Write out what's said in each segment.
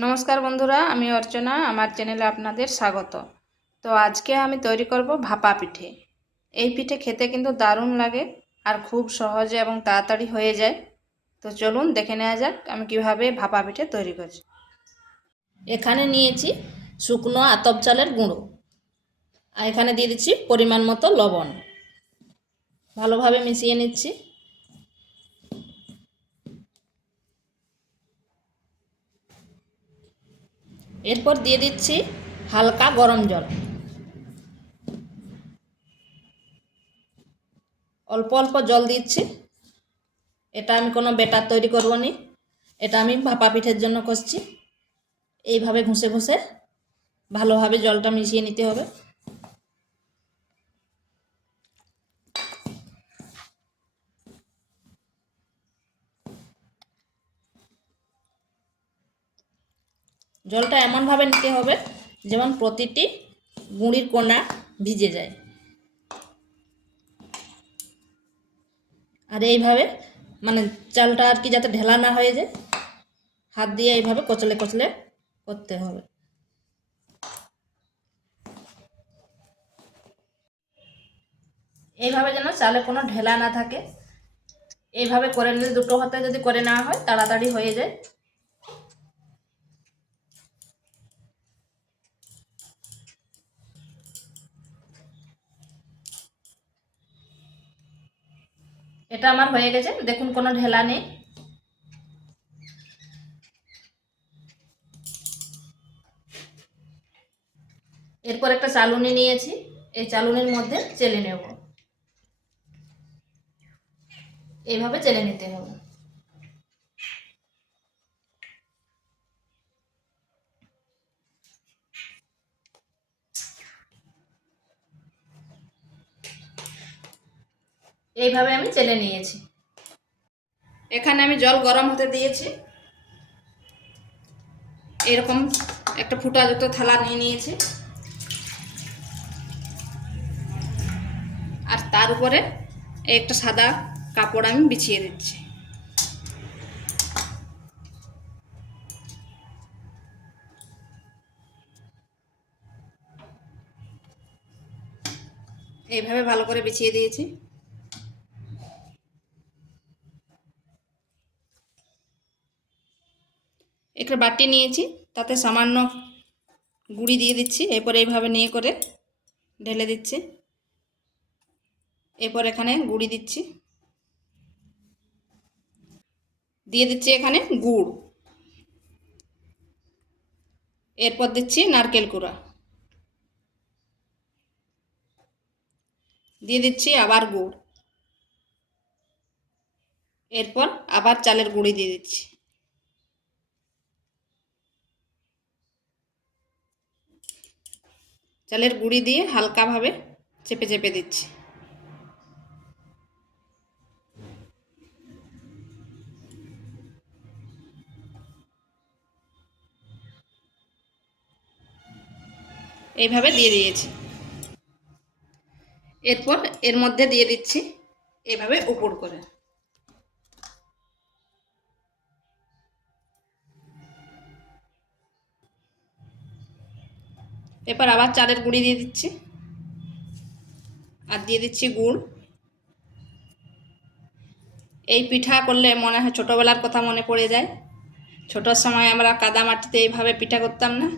নমস্কার বন্ধুরা, আমি অর্চনা। আমার চ্যানেলে আপনাদের স্বাগত। তো আজকে আমি তৈরি করব ভাপা পিঠে। এই পিঠে খেতে কিন্তু দারুণ লাগে আর খুব সহজে এবং তাড়াতাড়ি হয়ে যায়। তো চলুন দেখে নেওয়া যাক আমি কিভাবে ভাপা পিঠে তৈরি করছি। এখানে নিয়েছি শুকনো আতপ চালের গুঁড়ো, আর এখানে দিয়ে দিচ্ছি পরিমাণ মতো লবণ। ভালোভাবে মিশিয়ে নিচ্ছি। এরপর দিয়ে দিচ্ছি হালকা গরম জল। অল্প অল্প জল দিচ্ছি। এটা আমি কোনো ব্যাটার তৈরি করব না, এটা আমি ভাপা পিঠের জন্য করছি। এইভাবে ঘষে ঘষে ভালোভাবে জলটা মিশিয়ে নিতে হবে। জলটা এমনভাবে নিতে হবে যেমন প্রতিটি গুঁড়ির কোণা ভিজে যায়। আর এইভাবে মানে চালটা আর কি যাতে ঢেলা না হয়ে যায়, হাত দিয়ে এইভাবে কচলে কচলে করতে হবে। এইভাবে যেন চালে কোনো ঢেলা না থাকে, এইভাবে করে নিলে দুটো হাতে যদি করে নেওয়া হয় তাড়াতাড়ি হয়ে যায়। এটা আমার হয়ে গেছে, দেখুন কোনো ঢেলা নেই। এরপর একটা চালুনি নিয়েছি, এই চালুনির মধ্যে চেলে নেব। এইভাবে চেলে নিতে হবে। এইভাবে আমি চেলে নিয়েছি। এখানে আমি জল গরম হতে দিয়েছি। এরকম একটা ফুটাযুক্ত থালা নিয়ে নিয়েছি, আর তার উপরে একটা সাদা কাপড় আমি বিছিয়ে দিচ্ছি। এইভাবে ভালো করে বিছিয়ে দিয়েছি। একটা বাটি নিয়েছি, তাতে সামান্য গুঁড়ি দিয়ে দিচ্ছি। এরপর এইভাবে নিয়ে করে ঢেলে দিচ্ছি। এরপর এখানে গুঁড়ি দিচ্ছি, দিয়ে দিচ্ছি এখানে গুড়। এরপর দিচ্ছি নারকেল কুড়া, দিয়ে দিচ্ছি আবার গুড়। এরপর আবার চালের গুঁড়ি দিয়ে দিচ্ছি। চালের গুঁড়ি দিয়ে হালকাভাবে চেপে চেপে দিচ্ছি। এইভাবে দিয়ে দিয়েছি। এরপর এর মধ্যে দিয়ে দিচ্ছি এভাবে উপর করে। এরপর আবার চালের গুঁড়ি দিয়ে দিচ্ছি, আর দিয়ে দিচ্ছি গুড়। এই পিঠা করলে মনে হয় ছোটোবেলার কথা মনে পড়ে যায়। ছোটোর সময় আমরা কাদা মাটিতে এইভাবে পিঠা করতাম না।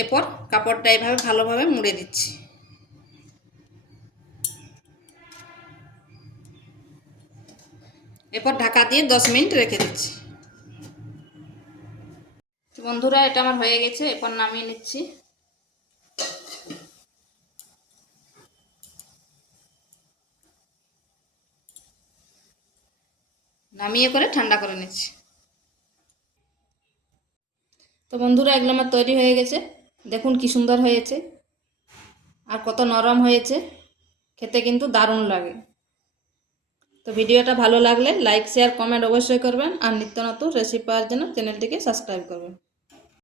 এরপর কাপড়টা এইভাবে ভালোভাবে মুড়ে দিচ্ছি। এরপর ঢাকা দিয়ে 10 মিনিট রেখে দিচ্ছি। বন্ধুরা, এটা আমার হয়ে গেছে। এরপর নামিয়ে নিচ্ছি। নামিয়ে করে ঠান্ডা করে নিচ্ছি। তো বন্ধুরা, এগুলো আমার তৈরি হয়ে গেছে। দেখুন কি সুন্দর হয়েছে আর কত নরম হয়েছে, খেতে কিন্তু দারুণ লাগে। তো ভিডিওটা ভালো লাগলে লাইক শেয়ার কমেন্ট অবশ্যই করবেন আর নিত্য নতুন রেসিপি পাওয়ার জন্য চ্যানেলটিকে সাবস্ক্রাইব করবেন।